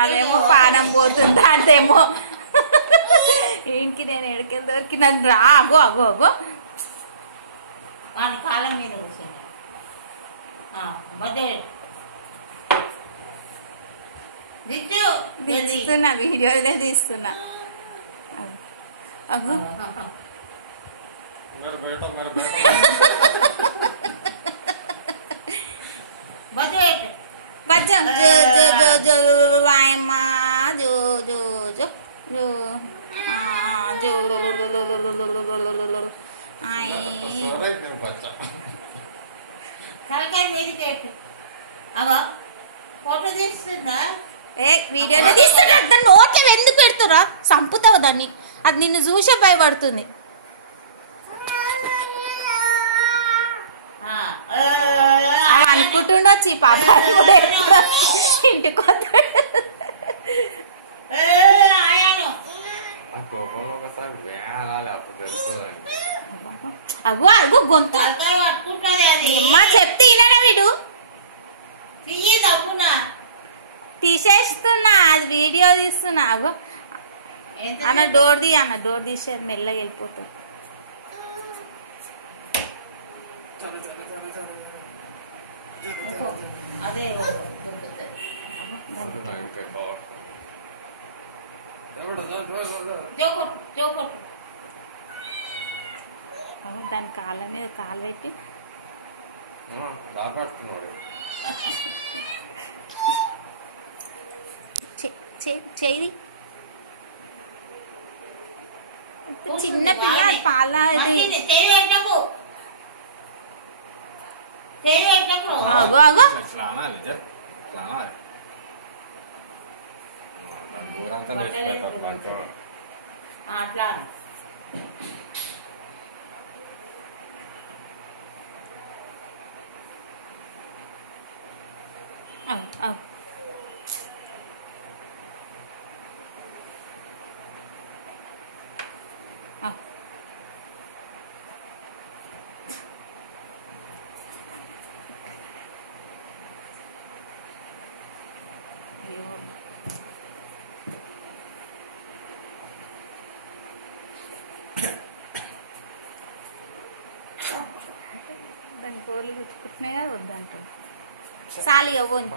అదేమో పానం పోతుంది అంటేమో ఇంటికి నేను ఎడికెళ్ళి దొరికి నన్ను రా అగో అగో అగో వాళ్ళ కాలం మీద కూర్చున్నా తీస్తున్నా వీడియోనే తీస్తున్నా అగో बच्चा जो जो जो जो वाई माँ जो जो जो जो जो తలకాయ మీది పెట్టు అగో ఫోటో తీస్తుందా వీడియో తీస్తున్నా నోట్లో ఎందుకు పెడుతురా సంపుతావు దాన్ని అది నిన్ను చూసే భయపడుతుంది అనుకుంటుండొచ్చి పాప ఇంటికి అగో అగో గొంతు అమ్మా చెప్తే వినడా వీడు తీసేస్తున్నా అది వీడియో తీస్తున్నా అగో ఆమె డోర్ తీసేది మెల్లగా వెళ్ళిపోతుంది అదే దాని కాళ్ళ మీద కాలు పెట్టి చేయి చిన్న పిల్ల పాల అట్లా దాని కోళ్ళు గుచ్చుకుంటున్నాయా వద్దంట సాలి అవ్వండి